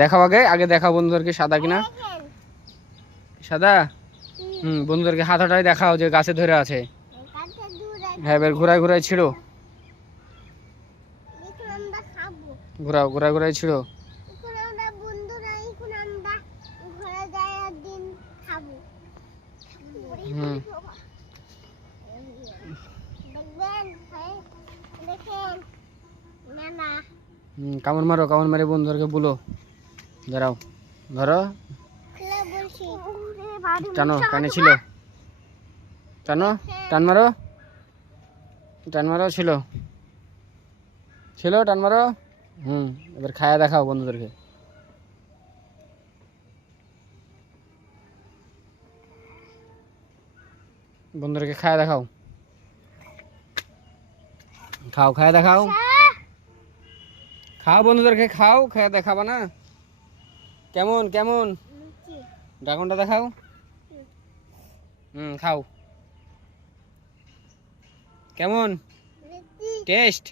দেখাও আগে আগে দেখাও বন্ধুদেরকে সাদা কিনা সাদা। বন্ধুদেরকে হাতাটাই দেখাও যে গাছে ধরে আছে। হ্যাঁ এবার ঘুরায় ঘুরায় ছিড়ো, ঘুরাও ঘুরায় ঘুরায় ছিড়ো। কামড় মারো, কামড় মারে বন্ধুদেরকে বলো। দাঁড়াও, ধরো, টানো, কানে ছিল, টানো, টান মারো, টান মারো, ছিল ছিল, টান মারো। এবার খায়া দেখাও বন্ধুদেরকে। বন্ধুদেরকে খায়া দেখাও, খাও, খায়া দেখাও, খাও বন্ধুদেরকে খাও, খায়া দেখাবা না? কেমন কেমন ড্রাগনটা দেখাও। খাও, কেমন টেস্ট?